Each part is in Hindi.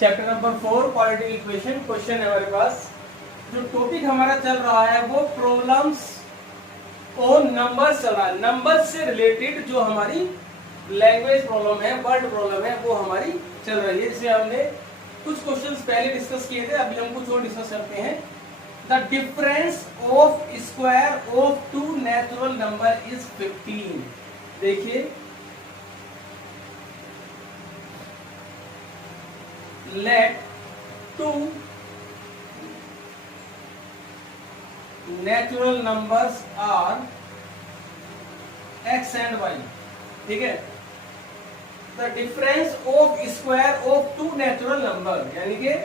Chapter number 4 quadratic equation. Question है हमारे पास, जो टॉपिक हमारा चल रहा है वो प्रॉब्लम्स ऑन नंबर्स चल रहा है। नंबर्स से रिलेटेड जो हमारी लैंग्वेज प्रॉब्लम है, वर्ड प्रॉब्लम है, वो हमारी चल रही है। जिसमें हमने कुछ क्वेश्चंस पहले डिस्कस किए थे, अभी हम कुछ और डिस्कस करते हैं। The difference of square of two natural number is 15। देखिए, let two natural numbers are x and y। ठीक है, the difference of square of two natural number यानी कि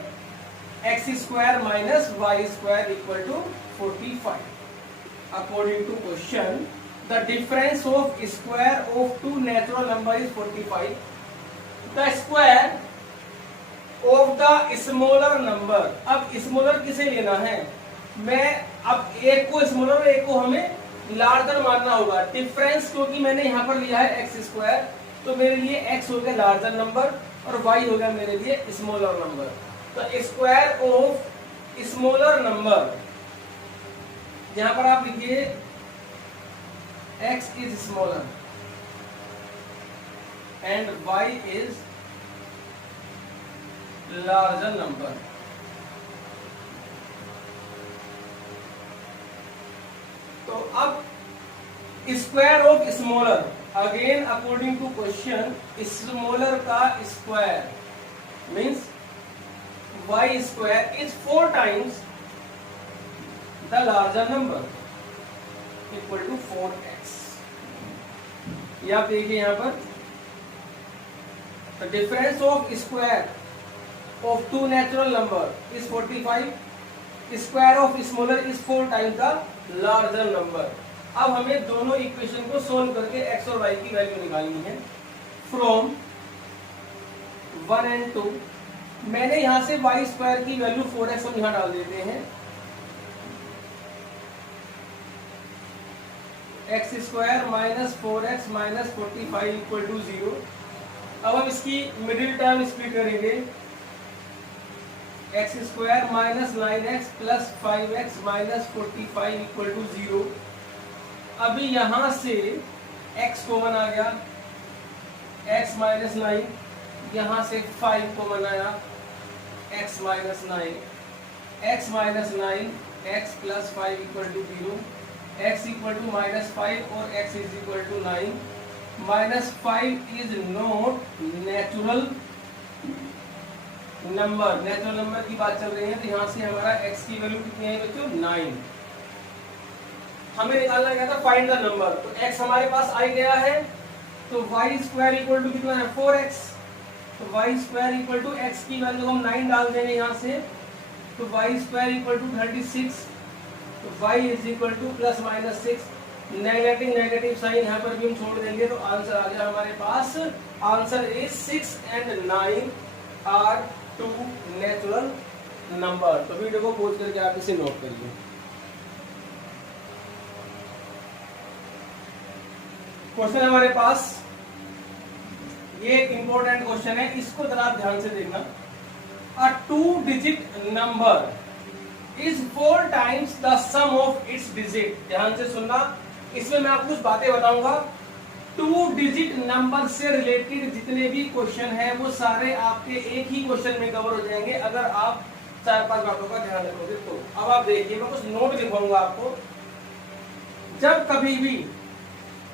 x square minus y square equal to 45। according to question, the difference of square of two natural number is 45। the square of the smaller number. अब स्मॉलर किसे लेना है, मैं अब एक को स्मॉलर और एक को हमें लार्जर मानना होगा। डिफरेंस क्योंकि मैंने यहाँ पर लिया है एक्स स्क्वायर, तो मेरे लिए एक्स हो गया लार्जर नंबर और वाई हो गया मेरे लिए स्मॉलर नंबर। तो स्क्वायर ऑफ स्मॉलर नंबर, यहाँ पर आप लिखिए x is smaller and y is larger number। तो अब square of smaller, again according to question, smaller का square means y square is 4 times the larger number equal to 4x। ये आप देखिए यहाँ पर, the difference of square of two natural number is 45, square of smaller is 4 times the larger number। अब हमें दोनों इक्वेशन को सोल्व करके x और y की वैल्यू निकालनी है। फ्रॉम 1 and 2 मैंने यहां से y स्क्वायर की वैल्यू 4x हम यहां डाल देते हैं। x square minus 4x minus 45 equal to 0। अब हम इसकी मिडिल टर्म स्प्लिट करेंगे, x square minus 9x plus 5x minus 45 equal to 0। अभी यहां से x कॉमन आ गया, x माइनस 9, यहां से 5 कॉमन आया, x minus 9, x minus 9, x plus 5 equal to 0, x equal to minus 5 और x is equal to 9। Minus 5 is not natural number. Natural number की बात चल रही है, तो यहां से हमारा x की वैल्यू कितनी है बच्चों, 9। हमें निकालना क्या था, फाइंड द नंबर। तो x हमारे पास आ गया है, तो y स्क्वायर इक्वल टू कितना है, 4x। तो y square equal to x की वैल्यू हम 9 डाल देंगे यहां से, तो y स्क्वायर इक्वल टू 36। तो y is equal to plus minus 6। Negative sign यहाँ पर भी हम छोड़ देंगे, तो आंसर आ गया हमारे पास। Answer is 6 and 9 are two natural number. तो वीडियो को पॉज करके आप इसे नोट करिए। क्वेश्चन हमारे पास, ये एक इंपॉर्टेंट क्वेश्चन है, इसको जरा आप ध्यान से देखना। A 2 digit number is 4 times the sum of its digit. ध्यान से सुनना, इसमें मैं आपको कुछ बातें बताऊंगा। 2 डिजिट नंबर से रिलेटेड जितने भी क्वेश्चन हैं वो सारे आपके एक ही क्वेश्चन में कवर हो जाएंगे अगर आप 4-5 बातों का ध्यान रखोगे। तो अब आप देखिए, मैं कुछ नोट लिखवाऊंगा आपको। जब कभी भी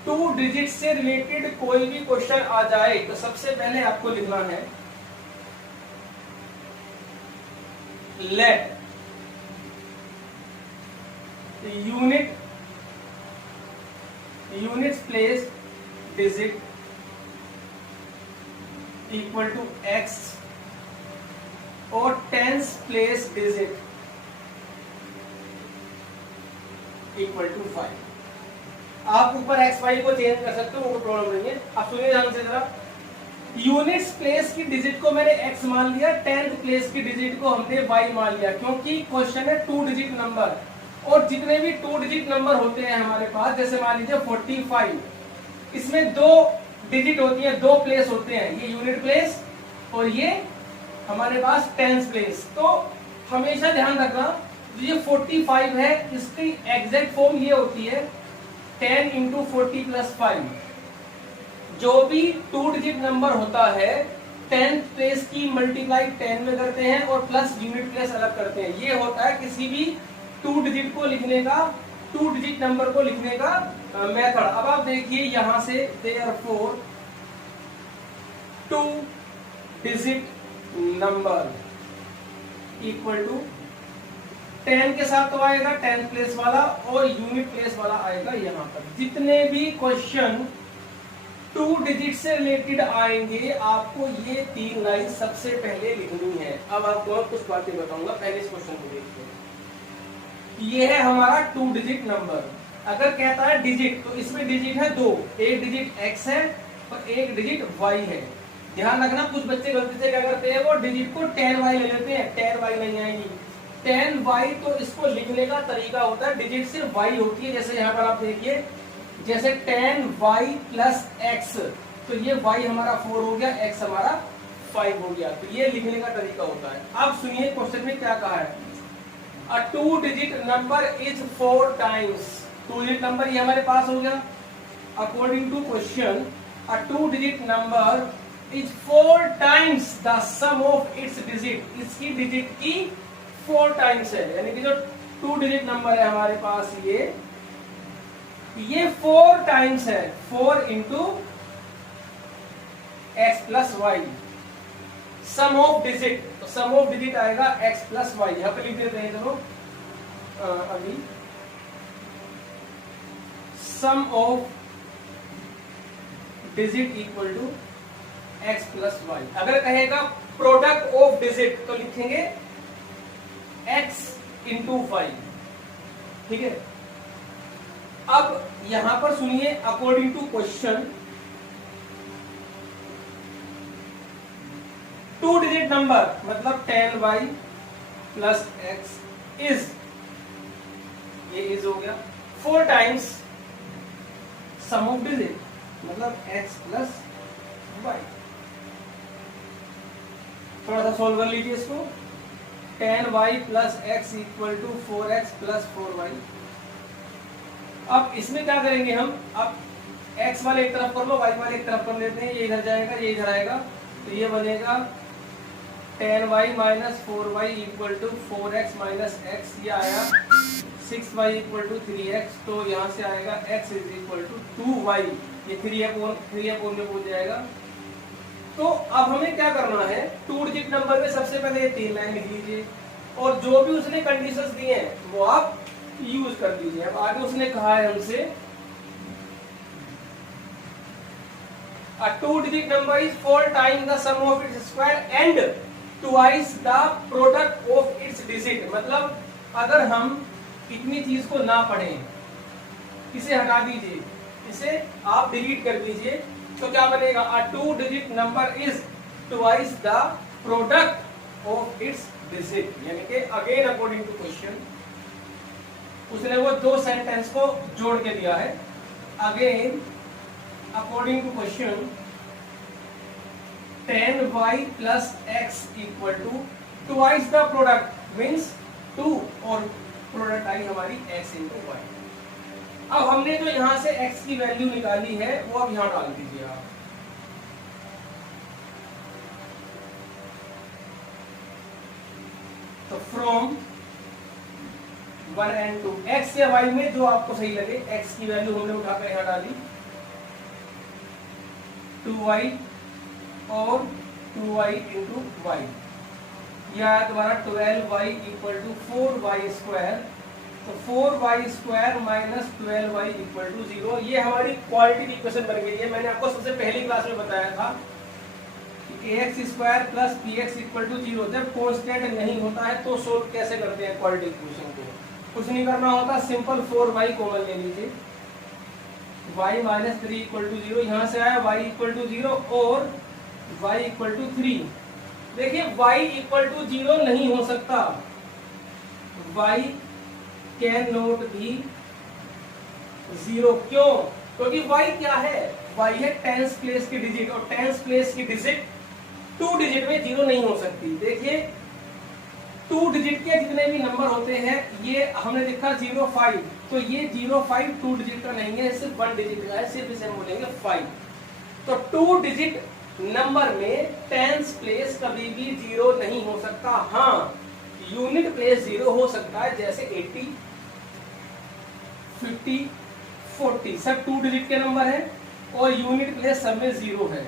2 डिजिट से रिलेटेड कोई भी क्वेश्चन आ जाए, तो सबसे पहले आपको लिखना है let units place digit equal to x और tens place digit equal to 5। आप ऊपर x y को चेंज कर सकते हो, वो प्रॉब्लम नहीं है। आप सुनिए ध्यान से जरा, यूनिट्स प्लेस की डिजिट को मैंने x मान लिया, टेंथ प्लेस की डिजिट को हमने y मान लिया, क्योंकि क्वेश्चन है 2 डिजिट नंबर। और जितने भी 2 डिजिट नंबर होते हैं हमारे पास, जैसे मान लीजिए 45, इसमें 2 डिजिट होती है, 2 प्लेस होते हैं, ये यूनिट प्लेस और ये हमारे पास टेंस प्लेस। तो हमेशा ध्यान रखना ये 45 है, इसकी एग्जैक्ट फॉर्म ये होती है 10 इंटू 40 प्लस 5। जो भी 2 डिजिट नंबर होता है 10th प्लेस की मल्टीप्लाई 10 में करते हैं और प्लस यूनिट प्लेस अलग करते हैं। ये होता है किसी भी 2 डिजिट को लिखने का, 2 डिजिट नंबर को लिखने का मेथड। अब आप देखिए यहां से therefore 2 digit number equal to 10 के साथ तो आएगा 10 प्लेस वाला और यूनिट प्लेस वाला आएगा यहाँ पर। जितने भी क्वेश्चन 2 डिजिट से रिलेटेड आएंगे आपको ये 3 लाइन सबसे पहले लिखनी है। अब आपको और कुछ बातें बताऊंगा, पहले इस क्वेश्चन को देखिए। ये है हमारा 2 डिजिट नंबर। अगर कहता है डिजिट तो इसमें डिजिट है 2, एक डिजिट x है और एक डिजिट y है। ध्यान रखना कुछ बच्चे गलती से क्या करते हैं, वो डिजिट को 10y ले लेते हैं, 10y नहीं आएगी 10y। तो इसको लिखने का तरीका होता है डिजिट सिर्फ y होती है। जैसे यहाँ पर आप देखिए जैसे 10y प्लस x, तो ये y हमारा 4 हो गया, x हमारा 5 हो गया। तो ये लिखने का तरीका होता है। अब सुनिए क्वेश्चन में क्या कहा है, a 2 digit number is 4 times. 2 digit number ये हमारे पास हो गया। According to question a 2 digit number is 4 times the sum of its digit. इसकी डिजिट की 4 टाइम्स है, यानी कि जो 2 डिजिट नंबर है हमारे पास ये 4 टाइम्स है, 4 into x plus y. Sum of digit, तो सम ऑफ डिजिट आएगा x प्लस वाई। यहां पर लिख देते हैं चलो अभी, sum of digit equal to x plus y. अगर कहेगा प्रोडक्ट ऑफ डिजिट तो लिखेंगे x इंटू वाई। ठीक है। अब यहां पर सुनिए according to question 2 digit number मतलब 10y प्लस x इज, ये इज हो गया 4 टाइम्स सम ऑफ डिजिट मतलब x प्लस y। थोड़ा सा सोल्व कर लीजिए इसको। 10y plus x equal to 4x plus 4y। अब इसमें क्या करेंगे हम, अब x वाले एक तरफ कर लो, y वाले एक तरफ कर लेते हैं। ये इधर जाएगा, ये इधर आएगा, तो ये बनेगा 10y minus 4y equal to 4x minus x। ये आया 6y इक्वल टू 3x। तो यहाँ से आएगा x is equal to 2y। ये 3 अपॉन में पूछ जाएगा। तो अब हमें क्या करना है, 2 डिजिट नंबर में सबसे पहले ये 3 लाइन लिख लीजिए और जो भी उसने कंडीशंस दिए हैं वो आप यूज कर दीजिए। अब आगे उसने कहा है हमसे a 2 digit number is 4 times the sum of its square and twice the product of its digit। मतलब अगर हम इतनी चीज को ना पढ़ें, इसे हटा दीजिए, इसे आप डिलीट कर दीजिए, तो क्या बनेगा, a 2 digit number is twice the product of its digit। यानी कि अगेन अकॉर्डिंग टू क्वेश्चन उसने वो 2 सेंटेंस को जोड़ के दिया है। Again according to question 10y plus x equal to twice the product means 2 और प्रोडक्ट आई हमारी x इंटू वाई। अब हमने जो यहां से x की वैल्यू निकाली है वो अब यहां डाल दीजिए आप। तो फ्रॉम 1 and 2 x या y में जो आपको सही लगे, x की वैल्यू हमने उठाकर यहां डाली 2y और 2y इंटू वाई। यह तुम्हारा 12y equal to 4y square. तो 4y square minus 12y equal to 0। ये हमारी क्वालिटी इक्वेशन बन गई है। मैंने आपको सबसे पहली क्लास में बताया था कि ax square plus px equal to 0 जब कांस्टेंट नहीं होता है तो सोल्व कैसे करते हैं क्वालिटी इक्वेशन को। कुछ नहीं करना होता, सिंपल 4y कॉमन ले लीजिए, y माइनस 3 इक्वल टू 0। यहां से आया y इक्वल टू 0 और y इक्वल टू 3। देखिए y इक्वल टू 0 नहीं हो सकता, y कैन नॉट बी 0। क्यों? क्योंकि y क्या है, y है टेंस प्लेस की डिजिट और टेंस प्लेस की डिजिट 2 डिजिट में 0 नहीं हो सकती। देखिए 2 डिजिट के जितने भी नंबर होते हैं, ये हमने लिखा 05, तो ये 05 2 डिजिट का नहीं है, सिर्फ 1 डिजिट का है, सिर्फ इसे हम बोलेंगे 5। तो 2 डिजिट नंबर में टेंस प्लेस कभी भी 0 नहीं हो सकता। हाँ, यूनिट प्लेस 0 हो सकता है, जैसे 80, 50, 40 सब 2 डिजिट के नंबर है और यूनिट प्लेस सब में 0 है।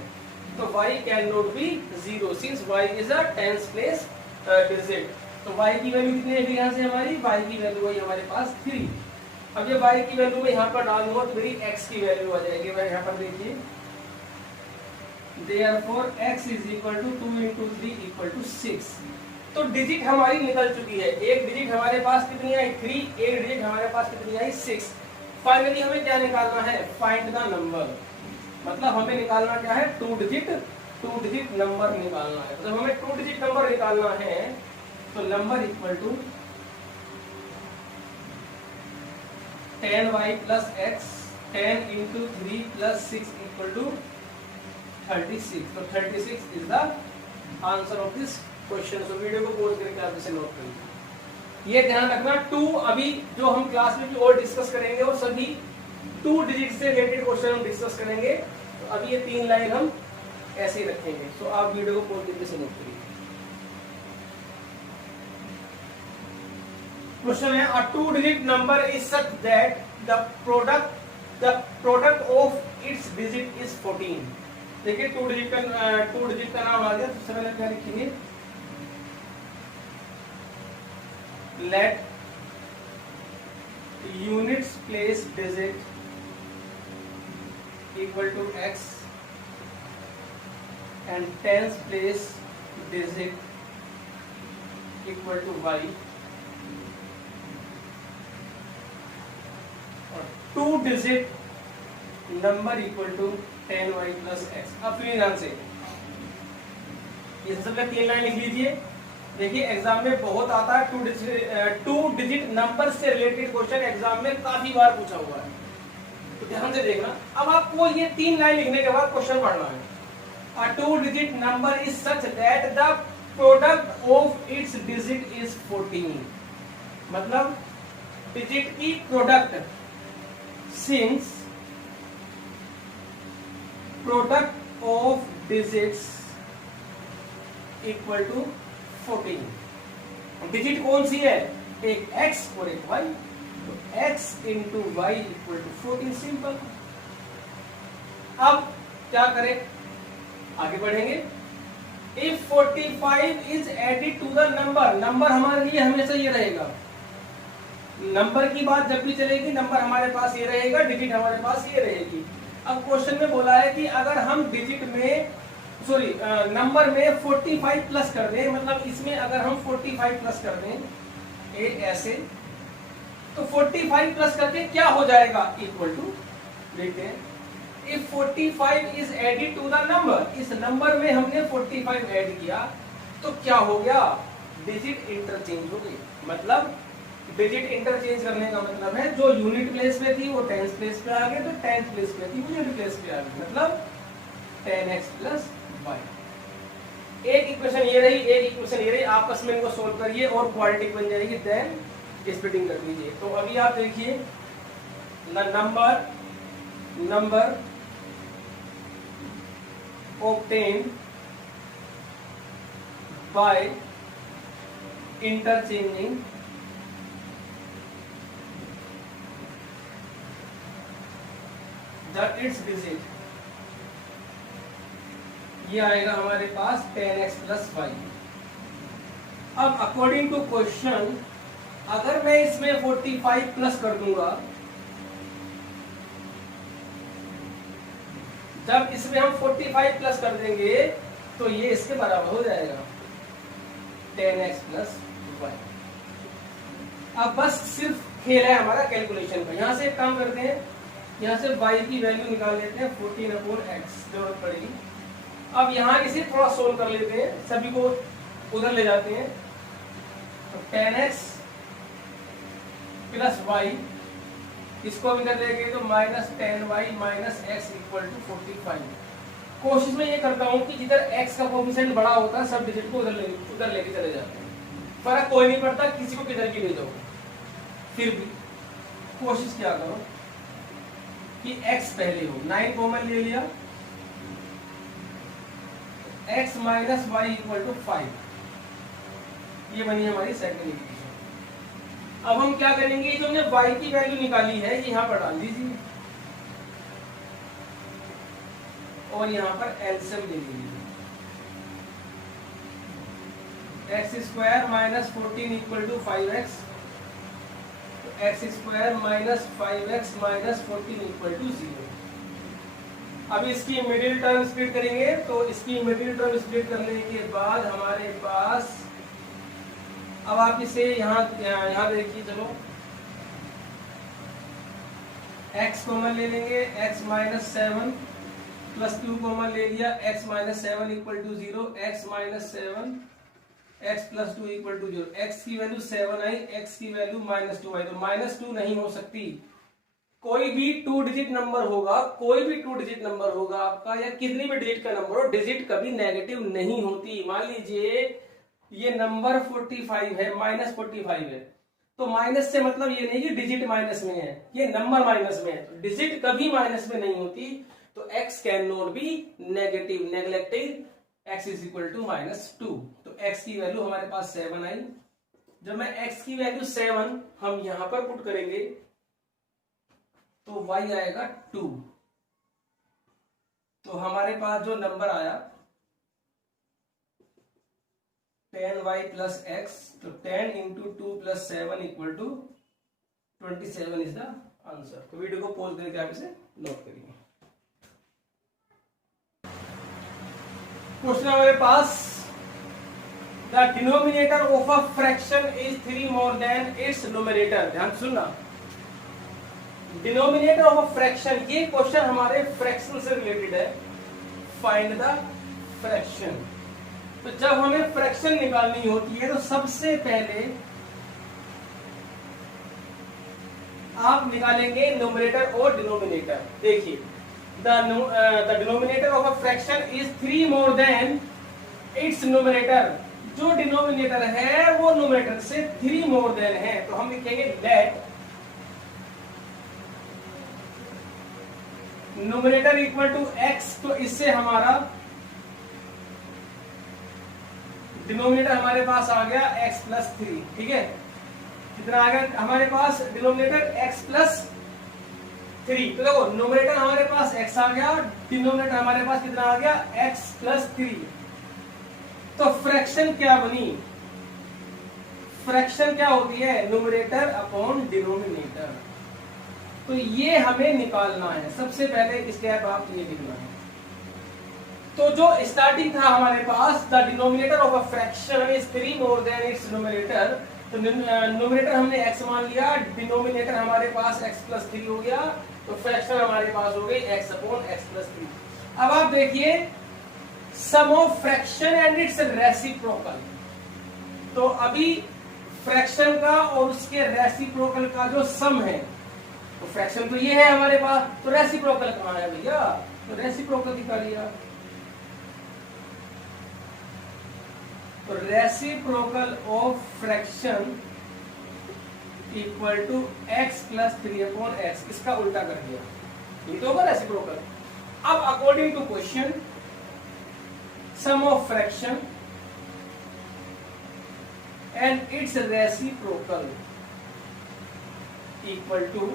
तो y can not B 0 since y is a tense place digit. तो y की वैल्यू कितनी है यहाँ से हमारी? y की वैल्यू है हमारे पास 3। अब ये y की वैल्यू में यहाँ पर डालूंगा तो मेरी x की वैल्यू आ जाएगी। मैं यहाँ पर देखिए, therefore x is equal to 2 into 3 equal to 6। तो डिजिट हमारी निकल चुकी है। एक डिजिट हमारे पास कितनी आई? 3। एक डिजिट हमारे पास कितनी आई? 6। फाइनली हमें क्या निकालना है? Find the number. मतलब हमें निकालना क्या है? 2 डिजिट नंबर निकालना है। जब हमें 2 डिजिट नंबर निकालना है तो number equal to 10y plus x, 10 into 3 plus 6 equal to 36। तो 36 is the answer of this question. So video को पॉज करके आप इसे नोट करिए। ये ध्यान रखना, 2 अभी जो हम क्लास में और डिस्कस करेंगे और सभी 2 डिजिट से रिलेटेड क्वेश्चन हम डिस्कस करेंगे। तो अभी ये 3 लाइन हम ऐसे ही रखेंगे। सो आप वीडियो को पॉज करके इसे नोट करिए। क्वेश्चन है, a 2 digit number is such that the product of its digit is 14। देखिए 2 डिजिट का नाम आ गया। सबसे पहले क्या लिखेंगे? Let units place digit equal to x and tens place digit equal to y और 2 digit number equal to 10y plus x। अब फिर ध्यान से ये सबसे 3 लाइन लिख लीजिए। देखिए एग्जाम में बहुत आता है 2 डिजिट नंबर से रिलेटेड क्वेश्चन एग्जाम में काफी बार पूछा हुआ है, तो ध्यान से देखना। अब आपको ये 3 लाइन लिखने के बाद क्वेश्चन पढ़ना है। A 2 digit number is such that the product of its digit is 14। मतलब डिजिट की product, since product of digits equal to 14। Digit कौन सी है? एक x और एक y। तो x into y equal to 14। Simple. अब क्या करें? आगे बढ़ेंगे। If 45 is added to the number, number हमारे लिए हमेशा ये रहेगा। नंबर की बात जब भी चलेगी, नंबर हमारे पास ये रहेगा, डिजिट हमारे पास ये रहेगी। अब क्वेश्चन में बोला है कि अगर हम डिजिट में नंबर में 45 प्लस कर दें, मतलब इसमें अगर हम 45 प्लस कर दें एक ऐसे, तो 45 प्लस करके क्या हो जाएगा? इक्वल टू, देखते हैं, if 45 is added to the number, इस नंबर में हमने 45 ऐड किया तो क्या हो गया? डिजिट इंटरचेंज हो गई। मतलब डिजिट इंटरचेंज करने का मतलब है जो यूनिट प्लेस पे थी वो टेंस प्लेस पे आ गई, तो टेंस प्लेस पे थी वो यूनिट प्लेस पे आ गई। मतलब 10x प्लस y। एक इक्वेशन ये रही, एक इक्वेशन ये रही, आपस में इनको सोल्व करिए और क्वाड्रेटिक बन जाएगी, देन स्प्लिटिंग कर लीजिए। तो अभी आप देखिए, number obtained by interchanging the its digit, ये आएगा हमारे पास 10x प्लस y। अब अकॉर्डिंग टू क्वेश्चन अगर मैं इसमें 45 प्लस कर दूंगा, जब इसमें हम 45 प्लस कर देंगे तो ये इसके बराबर हो जाएगा 10x प्लस y। अब बस सिर्फ खेल है हमारा कैलकुलेशन का। यहां से एक काम करते हैं, यहां से y की वैल्यू निकाल लेते हैं, 14/x जरूरत पड़ेगी। अब यहाँ इसे थोड़ा सोल्व कर लेते हैं, सभी को उधर ले जाते हैं। तो 10x प्लस y, इसको इधर ले गए तो -10y - x इक्वल टू 45। कोशिश में ये करता हूँ कि जिधर x का कोफिशिएंट बड़ा होता है सब डिजिट को उधर लेके चले जाते हैं, फर्क कोई नहीं पड़ता किसी को किधर की ले जाओ। फिर भी कोशिश क्या करो कि x पहले हो, 9 कॉमन ले लिया, x minus y equal to 5, ये बनी हमारी सेकंड इक्वेशन। अब हम क्या करेंगे, जो हमने y की वैल्यू निकाली है ये यहाँ पर डाल दीजिए और यहाँ पर एलसीएम ले लीजिए। X square minus 14 equal to 5x, तो x square minus 5x minus 14 equal to 0। अब इसकी मिडिल टर्म स्प्लिट करेंगे, तो इसकी मिडिल टर्म स्प्लिट करने के बाद हमारे पास, अब आप इसे यहाँ देखिए, चलो x कॉमन ले लेंगे, x माइनस 7 प्लस 2 कॉमन ले लिया, x minus 7 equal to 0, x minus 7 x plus 2 equal to 0, x की वैल्यू 7 आई, x की वैल्यू माइनस 2 आई, तो माइनस 2 नहीं हो सकती। कोई भी 2 डिजिट नंबर होगा, कोई भी 2 डिजिट नंबर होगा आपका, या कितनी भी डिजिट का नंबर हो, डिजिट कभी नेगेटिव नहीं होती। मान लीजिए ये नंबर 45 है, माइनस 45 है, तो माइनस से मतलब ये नहीं कि डिजिट माइनस में है, ये नंबर माइनस में है, तो डिजिट कभी माइनस में नहीं होती। तो x can not be negative, neglecting x is equal to minus 2। तो x की वैल्यू हमारे पास 7 आई। जब मैं x की वैल्यू 7 हम यहां पर पुट करेंगे तो y आएगा 2। तो हमारे पास जो नंबर आया 10y प्लस x, तो 10 into 2 plus 7 equal to 27 is the answer. तो वीडियो को पॉज करके आप इसे नोट करिए। क्वेश्चन हमारे पास, the denominator of a fraction is 3 more than its numerator. ध्यान सुनना, डिनोमिनेटर ऑफ अ फ्रैक्शन, ये क्वेश्चन हमारे फ्रैक्शन से रिलेटेड है। Find the fraction. तो जब हमें फ्रैक्शन निकालनी होती है तो सबसे पहले आप निकालेंगे न्यूमरेटर और डिनोमिनेटर। देखिए, the denominator of a fraction is 3 more than its numerator। जो डिनोमिनेटर है वो न्यूमरेटर से 3 मोर देन है, तो हम लिखेंगे let numerator equal to x। तो इससे हमारा डिनोमिनेटर हमारे पास आ गया x प्लस 3। ठीक है, कितना आ गया हमारे पास डिनोमिनेटर x प्लस 3। तो देखो न्यूमरेटर हमारे पास x आ गया, डिनोमिनेटर हमारे पास कितना आ गया x प्लस 3। तो फ्रैक्शन क्या बनी, फ्रैक्शन क्या होती है, न्यूमरेटर अपॉन डिनोमिनेटर। तो ये हमें निकालना है। सबसे पहले स्टेप आप ये लिखना है। तो जो स्टार्टिंग था हमारे पास, the denominator of a fraction is 3 more than its numerator. तो न्यूमरेटर हमने x मान लिया, डिनोमिनेटर हमारे पास x प्लस 3 हो गया, तो फ्रैक्शन हमारे पास हो गई x अपॉन x प्लस 3। अब आप देखिए, sum of fraction and its reciprocal. तो अभी फ्रैक्शन का और उसके रेसिप्रोकल का जो सम है, तो फ्रैक्शन तो ये है हमारे पास, तो रेसिप्रोकल कहाँ है भैया, तो रेसिप्रोकल दिखा लिया। तो reciprocal of fraction equal to x plus 3 upon x, इसका उल्टा कर दिया, ये तो होगा रेसिप्रोकल। अब according to question, sum of fraction and its reciprocal equal to,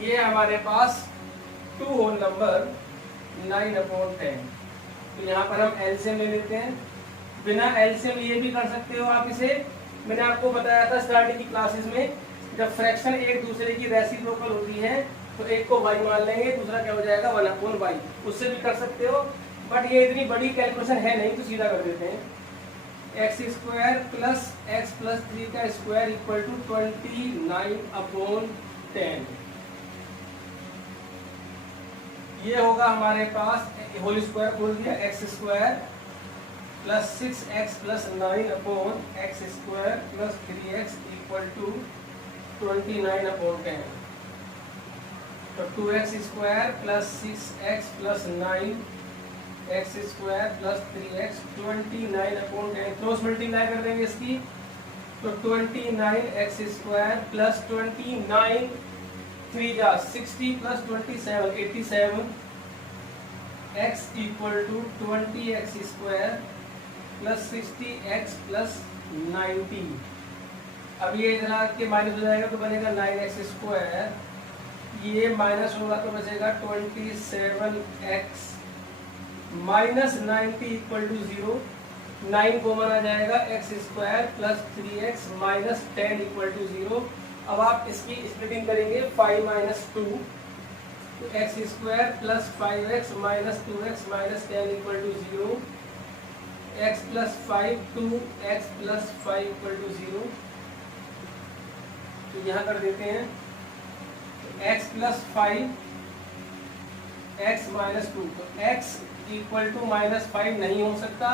ये हमारे पास 2 होल नंबर 9 अपॉन 10। तो यहां पर हम एलसीएम ले लेते हैं। बिना एलसीएम लिए भी कर सकते हो आप इसे। मैंने आपको बताया था स्टार्टिंग की क्लासेस में, जब फ्रैक्शन एक दूसरे की रेसिप्रोकल होती है तो एक को y मान लेंगे, दूसरा क्या हो जाएगा 1 अपॉन y। उससे भी कर सकते हो, बट ये इतनी बड़ी कैलकुलेशन है नहीं, तो सीधा कर देते हैं। x square plus x plus 3 का स्क्वायर इक्वल टू 29 अपॉन 10। ये होगा हमारे पास होल स्क्वायर बोल दिया, x square plus 6x plus 9 upon x square plus 3x equal to 29 upon 10। तो 2x square plus 6x plus 9 x square plus 3x 29 upon 10 cross multiply कर देंगे इसकी, तो 29x स्क्वायर प्लस 29 3 जा 60 plus 27 87 x equal to 20x square plus 60x plus 90। अब ये इधर के माइनस हो जाएगा तो बनेगा 9x स्क्वायर, ये माइनस होगा तो बचेगा 27x minus 90 equal to 0। 9 common आ जाएगा, x square plus 3x minus 10 equal to 0। अब आप इसकी स्प्लिटिंग करेंगे 5 माइनस 2, तो x square plus 5x minus 2x minus 10 equal to 0। x plus 5 2x plus 5 equal to 0। तो यहाँ कर देते हैं x प्लस 5 x माइनस 2, तो x इक्वल टू माइनस 5 नहीं हो सकता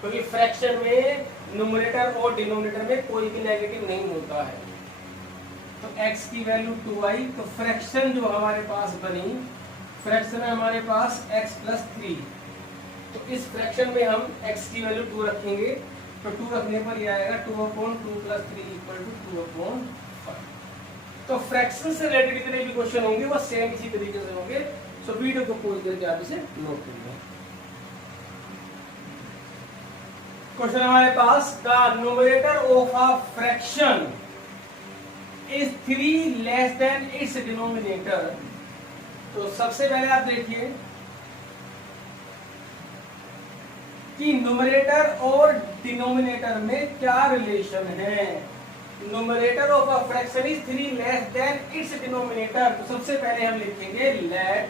क्योंकि फ्रैक्शन में न्यूमरेटर और डिनोमिनेटर में कोई भी नेगेटिव नहीं होता है। तो x की वैल्यू 2 आई, तो फ्रैक्शन जो हमारे पास बनी, फ्रैक्शन है हमारे पास x प्लस 3, तो इस फ्रैक्शन में हम x की वैल्यू 2 रखेंगे, तो 2 रखने पर यह आएगा 2/2 प्लस 3 इक्वल टू 2/5। तो फ्रैक्शन से रिलेटेड जितने भी क्वेश्चन होंगे वो सेम इसी तरीके से होंगे। सो वीडियो को पॉज करके आप इसे नोट करिए। क्वेश्चन हमारे पास, the numerator of a fraction is 3 less than its denominator. तो सबसे पहले आप देखिए कि न्यूमरेटर और डिनोमिनेटर में क्या रिलेशन है। Numerator of a fraction is 3 less than its denominator. तो सबसे पहले हम लिखेंगे let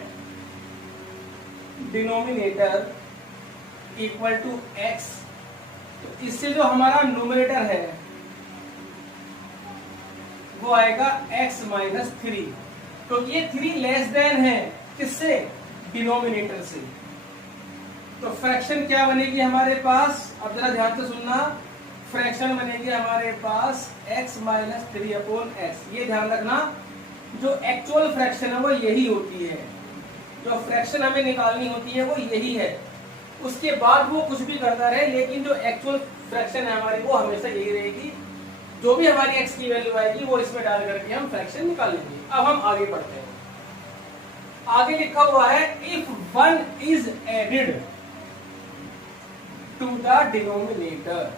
denominator equal to x। तो इससे जो हमारा न्यूमरेटर है वो आएगा x माइनस 3। तो ये 3 लेस देन है किससे, डिनोमिनेटर से। तो फ्रैक्शन क्या बनेगी हमारे पास, अब जरा ध्यान से सुनना, फ्रैक्शन बनेगी हमारे पास x माइनस 3 अपॉन x। ये ध्यान रखना, जो एक्चुअल फ्रैक्शन है वो यही होती है, जो फ्रैक्शन हमें निकालनी होती है वो यही है। उसके बाद वो कुछ भी करता रहे, लेकिन जो एक्चुअल फ्रैक्शन है हमारी वो हमेशा यही रहेगी। जो भी हमारी x की वैल्यू आएगी वो इसमें डाल करके हम फ्रैक्शन निकाल लेंगे। अब हम आगे बढ़ते हैं। आगे लिखा हुआ है if 1 is added to the denominator.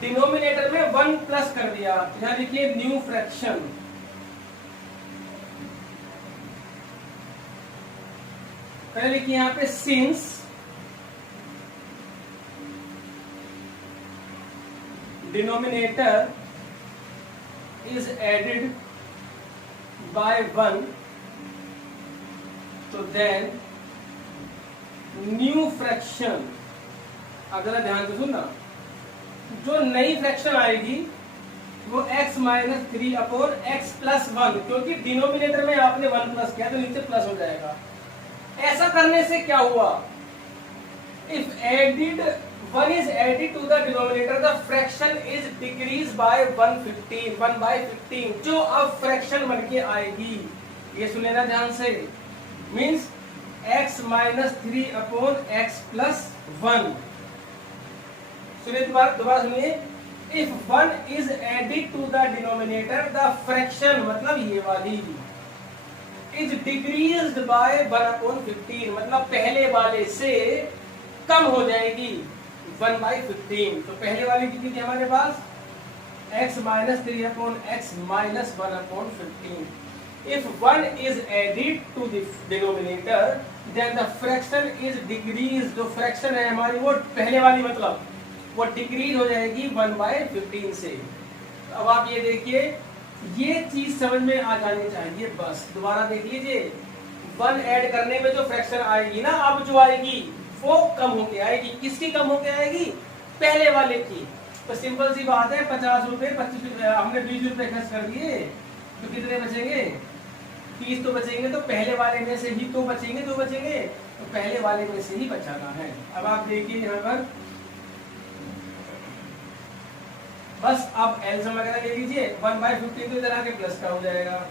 Denominator में 1 प्लस कर दिया, यहां लिखिए न्यू फ्रैक्शन। पहले लिखिए यहां पे since denominator is added by 1, so then new fraction। अब जरा ध्यान से सुनना, जो नई फ्रैक्शन आएगी वो x minus 3 upon x plus 1, क्योंकि डिनोमिनेटर में आपने 1 प्लस किया तो नीचे प्लस हो जाएगा। ऐसा करने से क्या हुआ, if added 1 is added to the denominator, the fraction is decreased by 1/15। जो अब फ्रैक्शन बन के आएगी, ये सुने ना ध्यान से, means x minus 3 upon x plus 1। सुनिए दोबारा सुनिए, if 1 is added to the denominator, the fraction मतलब ये वाली is decreased by 1/15, मतलब पहले वाले से कम हो जाएगी 1/15। तो पहले वाली कितनी थी हमारे पास, x minus 3 upon x minus 1/15। If 1 is added to the denominator then the fraction is decrease. जो फ्रैक्शन है हमारी वो पहले वाली मतलब वो डिक्रीज हो जाएगी 1/15 से। तो अब आप ये देखिए, ये चीज समझ में आ जानी चाहिए। बस दोबारा देख लीजिए, 1 ऐड करने में जो फ्रैक्शन आएगी ना, अब जो आएगी वो कम होके आएगी। किसकी कम होके आएगी, पहले वाले की। तो सिंपल सी बात है, 50 रुपए 25 रुपए हमने 20 रुपए खर्च कर दिए, तो कितने बचेंगे, 30 तो बचेंगे। तो पहले वाले में से ही तो बचेंगे, जो बचेंगे तो पहले वाले में से ही बचाना है। अब आप देखिए यहाँ पर, बस अब एलसीएम वगैरह ले लीजिए। 1/15 तो इधर आके प्लस का हो जाएगा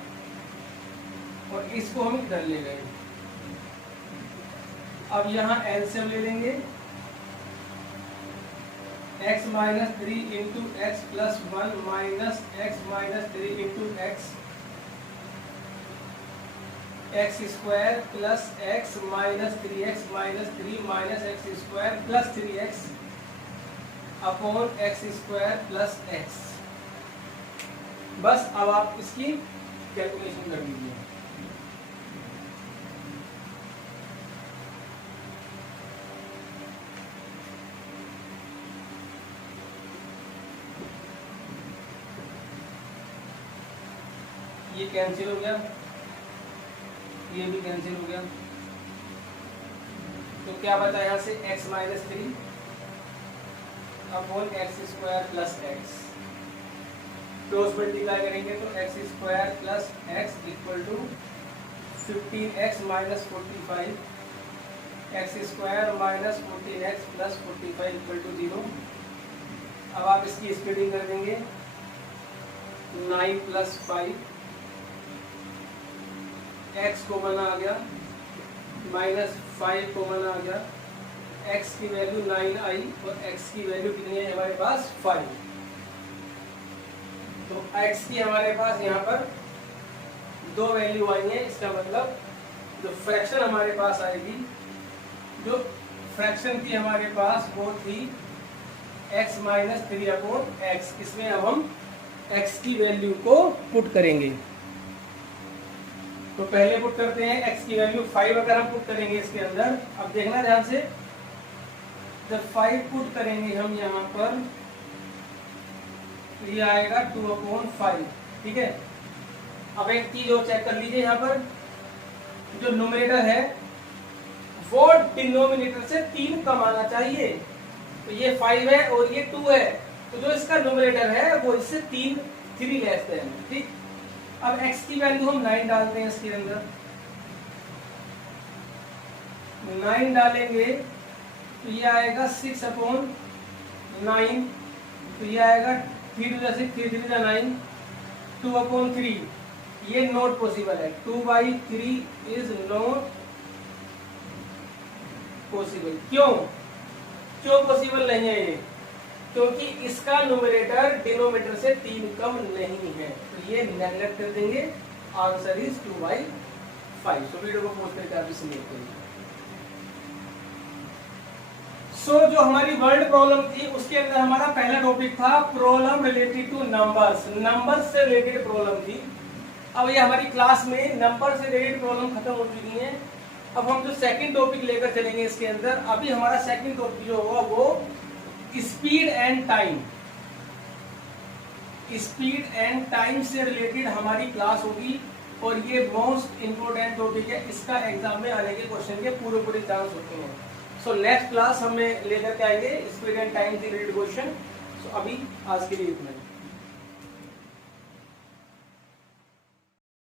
और इसको हम इधर ले गए। अब यहाँ एलसीएम ले लेंगे, x minus 3 into x plus 1 minus x minus 3 into x x square plus x minus 3x minus 3 minus x square plus 3x upon x square plus x. बस अब आप इसकी कैलकुलेशन कर लीजिए। ये कैंसिल हो गया, ये भी कैंसिल हो गया, तो क्या बचा यहाँ से x minus 3 upon x square plus x. Cross multiply करेंगे तो x square plus x equal to 15x minus 45 x square minus 14x plus 45 equal to 0। अब आप इसकी स्प्लिटिंग कर देंगे, 9 प्लस 5 x कॉमन आ गया माइनस 5 कॉमन आ गया, x की वैल्यू 9 आई और x की वैल्यू कितनी है हमारे पास 5। तो x की हमारे पास यहाँ पर 2 वैल्यू आई है। इसका मतलब जो फ्रैक्शन हमारे पास आएगी, जो फ्रैक्शन थी हमारे पास वो थी x माइनस 3 अपॉन एक्स। इसमें अब हम x की वैल्यू को पुट करेंगे। तो पहले पुट करते हैं x की वैल्यू 5 अगर हम पुट करेंगे इसके अंदर। अब देखना ध्यान से, जब 5 पुट करेंगे हम यहाँ पर, ये आएगा 2/5, ठीक है। अब एक चीज और चेक कर लीजिए, यहाँ पर जो न्यूमरेटर है वो डिनोमिनेटर से 3 कम आना चाहिए। तो ये 5 है और ये 2 है, तो जो इसका न्यूमरेटर है वो इससे 3 लेस है, ठीक। अब x की वैल्यू हम 9 डालते हैं इसके अंदर, 9 डालेंगे तो ये आएगा 6/9, तो ये आएगा 3 to 6 3 3 9 2/3। ये नॉट पॉसिबल है, 2/3 इज नॉट पॉसिबल। क्यों पॉसिबल नहीं है ये? क्योंकि इसका न्यूमरेटर डिनोमिनेटर से 3 कम नहीं है, तो ये नेगलेक्ट कर देंगे। Answer is 2/5। तो वीडियो को पोस्ट करके आप इसे लिख देंगे। सो जो हमारी वर्ल्ड प्रॉब्लम थी उसके अंदर हमारा पहला टॉपिक था problem related two numbers. Numbers से रिलेटेड प्रॉब्लम थी। अब ये हमारी क्लास में नंबर से रिलेटेड प्रॉब्लम खत्म हो चुकी है। अब हम जो सेकंड टॉपिक लेकर चलेंगे इसके अंदर, अभी हमारा सेकंड टॉपिक जो होगा वो speed and time. Speed and time से रिलेटेड हमारी क्लास होगी और ये मोस्ट इंपोर्टेंट टॉपिक है। इसका एग्जाम में आने के क्वेश्चन के पूरे चांस होते हैं। सो नेक्स्ट क्लास हमें लेकर के आएंगे स्पीड एंड टाइम से रिलेटेड क्वेश्चन। सो अभी आज के लिए इतना ही।